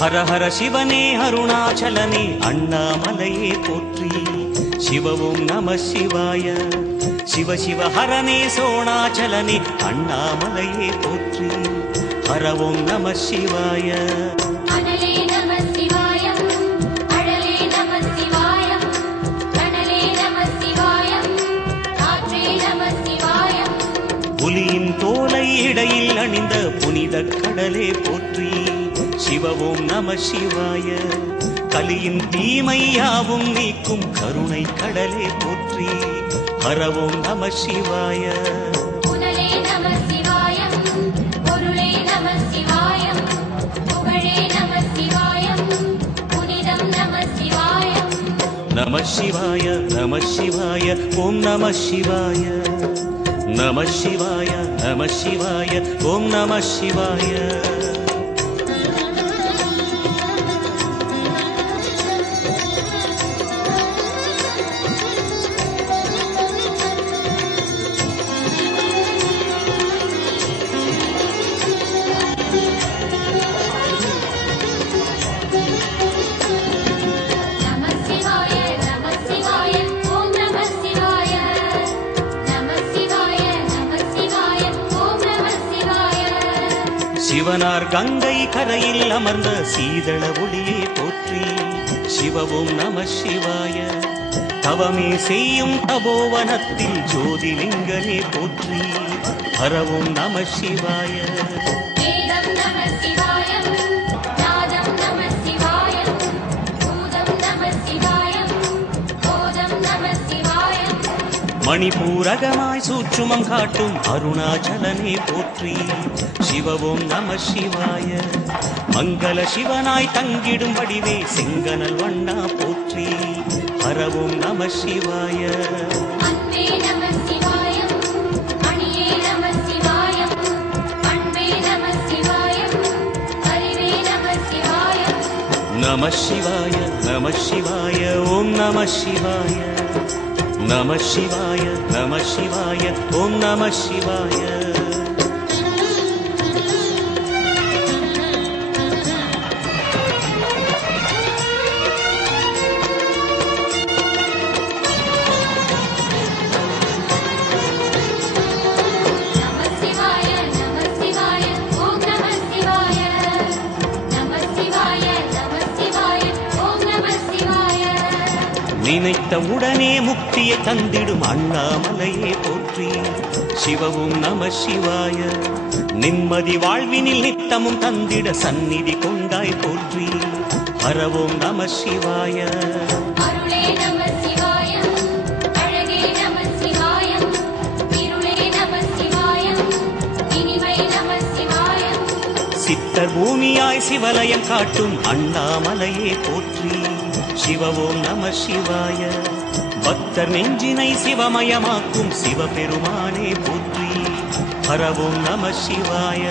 ஹர ஹர சிவனே அருணாச்சலனே அண்ணாமலையே போற்றி. சிவவும் நம சிவாய. சிவ சிவ ஹரனே சோணாச்சலனே அண்ணாமலையே போற்றி. ஹரவும் நம சிவாய. புலியின் தோலை இடையில் அணிந்த புனித கடலே போற்றி. சிவவும் நம சிவாய. கலியின் தீமையாவும் நீக்கும் கருணை கடலே போற்றி. ஹரவும் நம சிவாய. நம சிவாய நம சிவாய ஓம் நம சிவாய. நம சிவாய நம சிவாய ஓம் நம சிவாய. சிவனார் கங்கை கரையில் அமர்ந்த சீதள ஒளியே போற்றி. சிவவும் நம சிவாய. தவமே செய்யும் தபோவனத்தில் ஜோதிலிங்கனே போற்றி. ஹரவும் நம சிவாய. மணிபூரகமாய் சூட்சுமம் காட்டும் அருணாச்சலனே போற்றி. சிவவும் நம சிவாய. மங்கள சிவனாய் தங்கிடும் வடிவே செங்கனல் வண்ணா போற்றி. ஹரவும் நம சிவாய. நம சிவாய நம சிவாய ஓம் நம சிவாய. நம சிவாய நம சிவாய ஓம் நம சிவாய. நினைத்த உடனே முக்தியை தந்திடும் அண்ணாமலையே போற்றி. சிவவும் நம சிவாய. நிம்மதி வாழ்வினில் நித்தமும் தந்திட சந்நிதி கொண்டாய் போற்றி. ஹரவும் நம சிவாய. சித்தர் பூமியாய் சிவலயம் காட்டும் அண்ணாமலையே போற்றி. சிவவும் நம சிவாய. பக்தர் நெஞ்சினை சிவமயமாக்கும் சிவபெருமானே போற்றி. ஹரவும் நம சிவாய.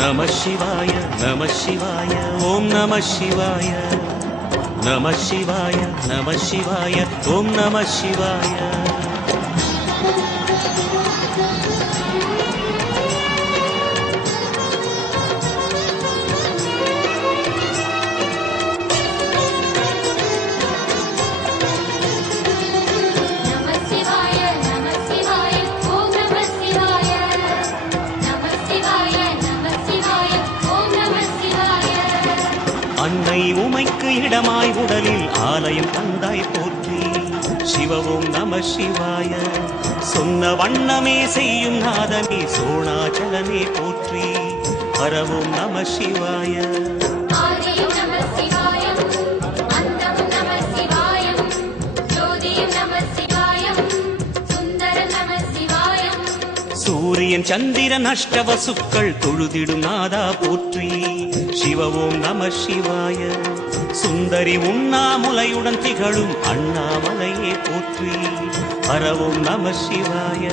நம சிவாய நம சிவாய ஓம் நம சிவாய. நம சிவாய நம சிவாய ஓம் நம சிவாய. அன்னை உமைக்கு இடமாய் உடலில் ஆலயம் தந்தாய் போற்றி. சிவவும் நம சிவாய. சொன்ன வண்ணமே செய்யும் நாதனே சோணாச்சலனே போற்றி. ஹரவும் நம சிவாய. சூரியன் சந்திரன் அஷ்டவசுக்கள் தொழுதிடும் நாதா போற்றி. சிவவும் நம சிவாய. சுந்தரி உண்ணாமுலையுடன் திகழும் அண்ணாமலையே போற்றி. ஹரவும் நம சிவாய.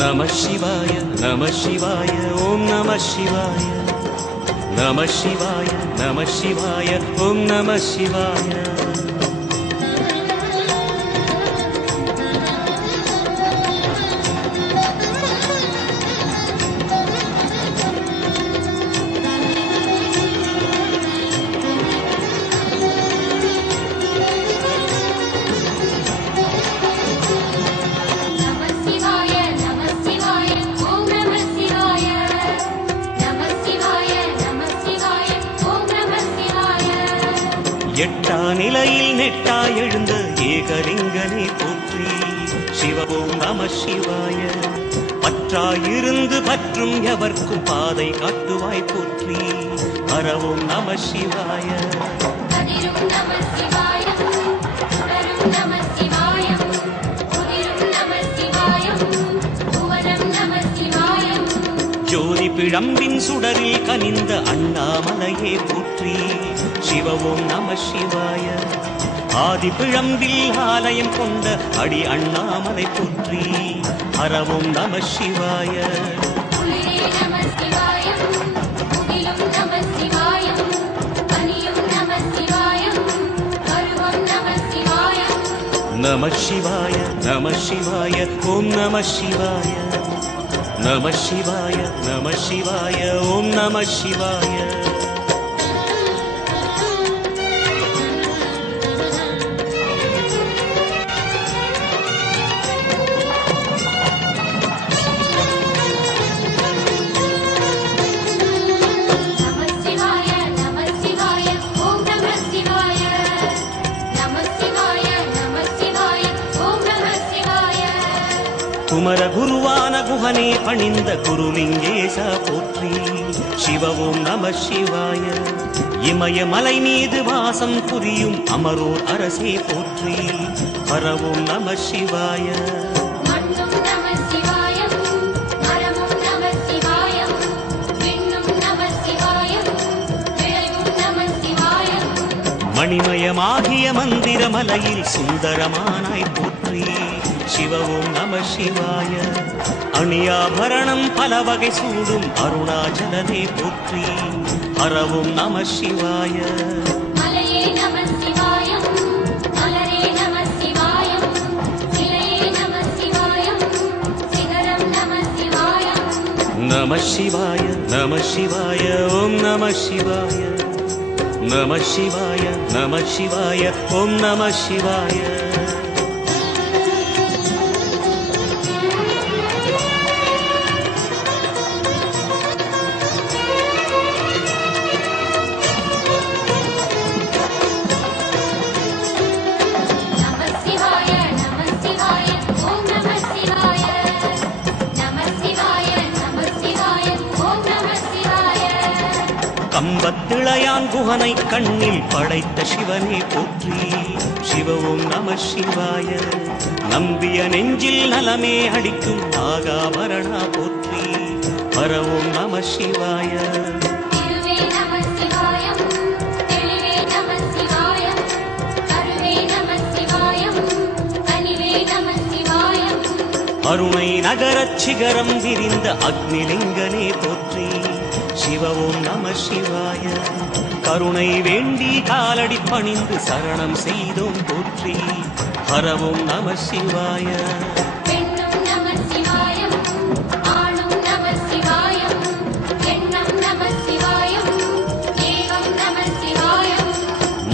நம சிவாய நம சிவாய ஓம் நம சிவாய நம சிவாய நம சிவாய ஓம் நம சிவாய எட்டா நிலையில் நெட்டா எழுந்த ஏகலிங்கனை போற்றி சிவஓம் நம சிவாய பற்றாயிருந்து பற்றும் எவர்க்கும் பாதை காட்டுவாய் போற்றி ஹரஓம் நம சிவாய ஜோதி பிழம்பின் சுடரில் கனிந்த அண்ணாமலையே போற்றி சிவஓம் நம சிவாய ஆதி பிழம்பில் ஆலயம் கொண்ட அடி அண்ணாமலை போற்றி ஹரஓம் நம சிவாய நம சிவாய நம சிவாய ஓம் நம சிவாய நம சிவாய நம சிவாய ஓம் நம சிவாய குமர குருவான குஹனே பணிந்த குருலிங்கேச போற்றி சிவஓம் நம சிவாய இமயமலை மீது வாசம் புரியும் அமரோர் அரசே போற்றி ஹரஓம் நம சிவாய மணிமயமாகிய மந்திரமலையில் சுந்தரமானாய் போற்றி சிவஓம் நம சிவாய அணியாபரணம் பல வகை சூடும் அருணாச்சலனே போற்றி ஹரஓம் நம சிவாய நம சிவாய நம சிவாய ஓம் நம சிவாய நம சிவாய நம சிவாய ஓம் நம சிவாய கம்பத்திளையான் குஹனை கண்ணில் படைத்த சிவனே போற்றி சிவஓம் நம சிவாய நம்பிய நெஞ்சில் நலமே அளிக்கும் நாகாபரணா போற்றி ஹரஓம் நம சிவாய அருணை நகரச் சிகரம் விரிந்த அக்னிலிங்கனே போற்றி சிவஓம் நம சிவாய கருணை வேண்டி காலடி பணிந்து சரணம் செய்தோம் போற்றி ஹரஓம் நம சிவாய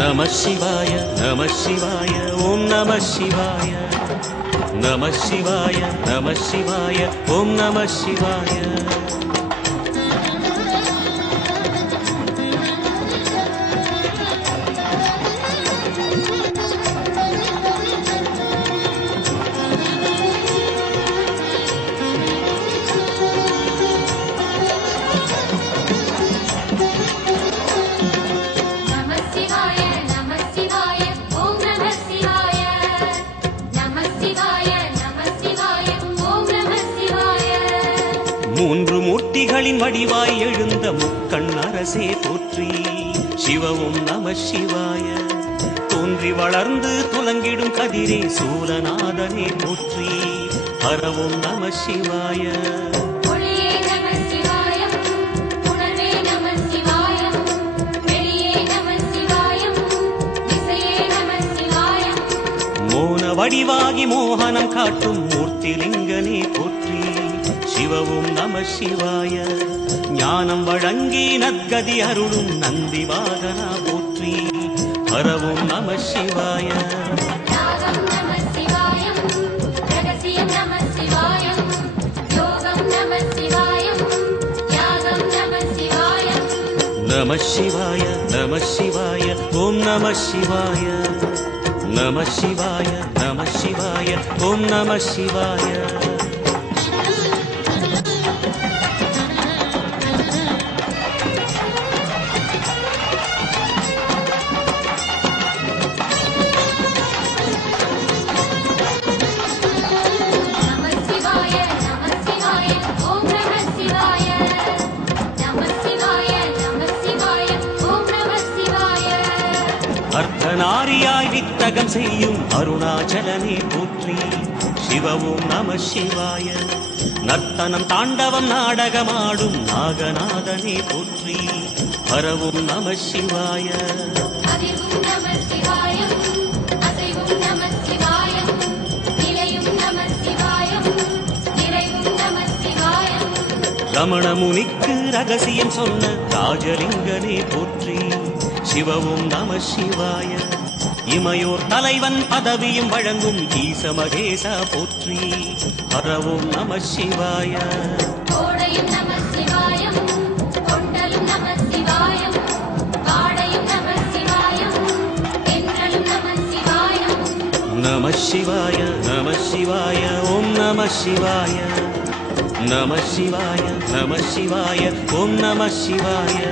நம சிவாய நம சிவாய ஓம் நம சிவாய நம சிவாய நம சிவாய ஓம் நம சிவாய மூன்று மூர்த்திகளின் வடிவாய் எழுந்த முக்கண் அரசே போற்றி சிவஓம் நம சிவாய தோன்றி வளர்ந்து துலங்கிடும் கதிரே சூலநாதனே போற்றி ஹர ஓம் நம சிவாய. மோன வடிவாகி மோகனம் காட்டும் மூர்த்திலிங்கனே போற்றி. சிவ ஓம் நம சிவாய. ஞானம் வழங்கி நற்கதி அருளும் நந்தி வாகனா போற்றி. ஹர ஓம் நம சிவாய. நம சிவாய நம சிவாய ஓம் நம சிவாய. நம சிவாய நம சிவாய ஓம் நம சிவாய. அர்த்தநாரியாய் வித்தகம் செய்யும் அருணாச்சலனே போற்றி. சிவ ஓம் நம சிவாய. நர்த்தனம் தாண்டவம் நாடகமாடும் நாகநாதனே போற்றி. ஹர ஓம் நம சிவாய. ரமண முனிக்கு ரகசியம் சொன்ன ராஜலிங்கனே போற்றி. சிவ ஓம் நம சிவாய. இமையோர் தலைவன் பதவியும் வழங்கும் ஈச மகேச போற்றி. ஹர ஓம் நம சிவாய. நம சிவாய நம சிவாய ஓம் நம சிவாய. நம சிவாய நம சிவாய ஓம் நம சிவாய.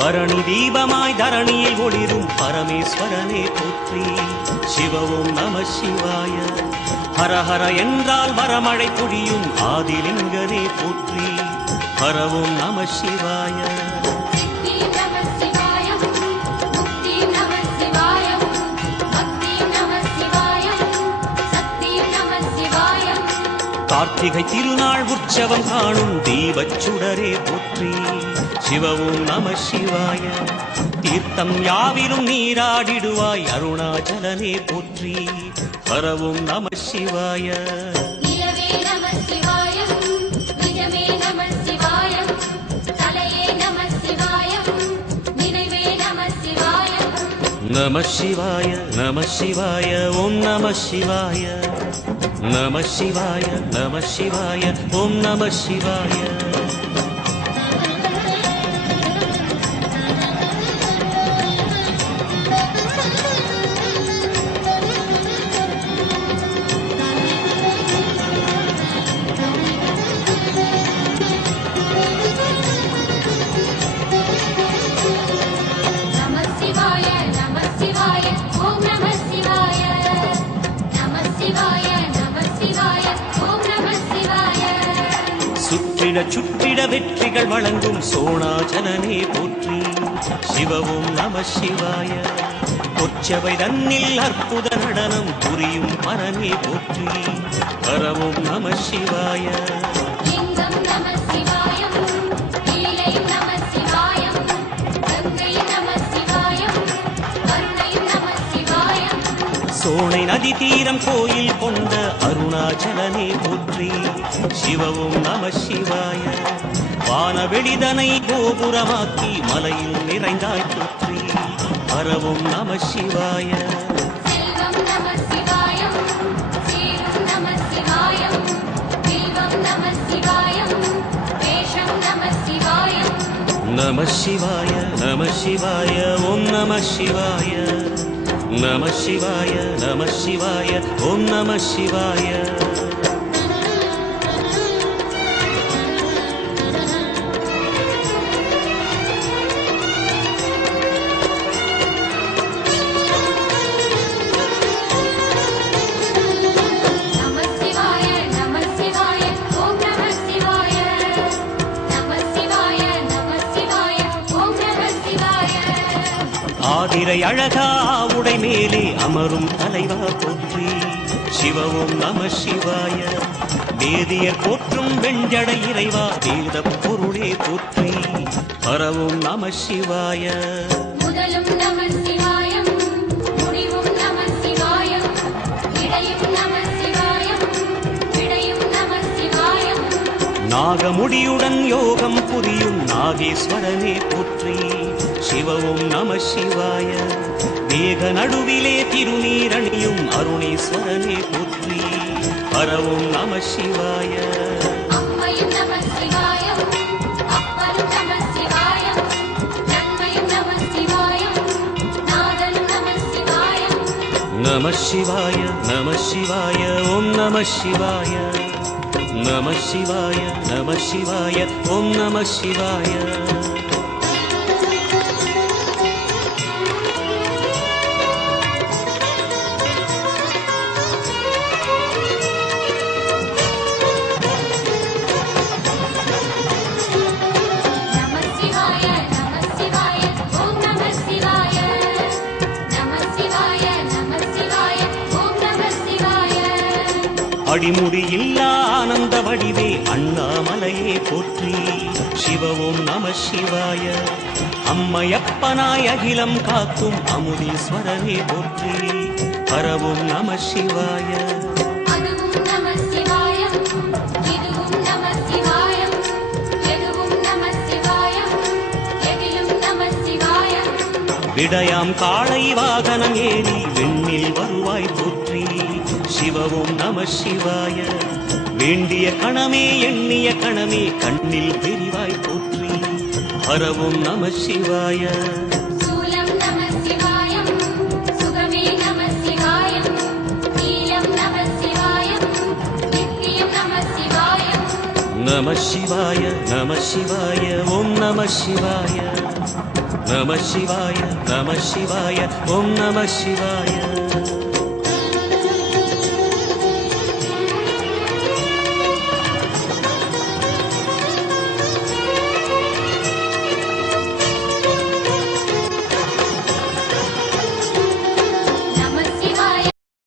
பரணி தீபமாய் தரணியில் ஒளிரும் பரமேஸ்வரனே போற்றி. சிவ ஓம் நம சிவாய. ஹர ஹர என்றால் வரமழை பொழியும் ஆதிலிங்கனே போற்றி. ஹர ஓம் நம சிவாய. கார்த்திகை திருநாள் உற்சவம் காணும் தீபச்சுடரே போற்றி. சிவ ஓம் நம சிவாய. தீர்த்தம் யாவிலும் நீராடிடுவாய் அருணாச்சலனே போற்றி. ஹர ஓம் நம சிவாய. நம சிவாய நம சிவாய ஓம் நம சிவாய. நம சிவாய நம சிவாய ஓம் நம சிவாய. சுற்றிட சுற்றிட வெற்றிகள் வழங்கும் சோணாச்சலனே போற்றி. சிவ ஓம் நம சிவாய. கொச்சவை தன்னில் அற்புத நடனம் புரியும் பரனே போற்றி. ஹர ஓம் நம சிவாய. சோனை நதி தீரம் கோயில் கொண்ட அருணாச்சலனே போற்றி. சிவ ஓம் நம சிவாய. வானவெளிதனை கோபுரமாக்கி மலையில் நிறைந்தாய் போற்றி. ஹர ஓம் நம சிவாய. நம சிவாய நம சிவாய ஓம் நம சிவாய. நம சிவாய நம சிவாய ஓம் நம சிவாய. ஆதிரை அழகா உடை மேலே அமரும் தலைவா போற்றி சிவ ஓம் நம சிவாய வேதியர் போற்றும் வெஞ்சடை இறைவா வேத பொருளே போற்றி பரவும் நம சிவாய முதலும் நம சிவாயம் முடிவும் நம சிவாயம் இடையும் நம சிவாயம் விடையும் நம சிவாயம் நாகமுடியுடன் யோகம் புரியும் நாகேஸ்வரனே போற்றி சிவ ஓம் நம சிவாய வேக நடுவிலே திருநீரணியும் அருணேஸ்வரனே போற்றி பரவும் நம சிவாய அம்மையும் நம சிவாயம் அப்பரும் நம சிவாயம் நன்மையும் நம சிவாயம் நாதனும் நம சிவாயம் நம சிவாய நம சிவாய ஓம் நம சிவாய நம சிவாய நம சிவாய ஓம் நம சிவாய நம சிவாய நம சிவாய ஓம் நம சிவாய நம சிவாய நம சிவாய ஓம் நம சிவாய அடிமுடியில்லா ஆனந்த வடிவே அண்ணாமலையே போற்றி சிவ ஓம் நம சிவாய அம்மையப்பனாய் அகிலம் காக்கும் அமுதீஸ்வரனே போற்றி பரவும் நம சிவாய அதுவும் நம சிவாயம் இதுவும் நம சிவாயம் எதுவும் நம சிவாயம் எதிலும் நம சிவாயம் விடயாம் காளை வாகனம் ஏறி விண்ணில் வருவாய் போற்றி சிவ ஓம் நம சிவாய வேண்டிய கணமே எண்ணிய கணமே கண்ணில் தெரிவாய் போற்றி பரவும் நம சிவாய சூலம் நம சிவாயம் சுகமே நம சிவாயம் நீலம் நம சிவாயம் நித்தியம் நம சிவாயம் நம சிவாய நம சிவாய ஓம் நம சிவாய நம சிவாய நம சிவாய ஓம் நம சிவாய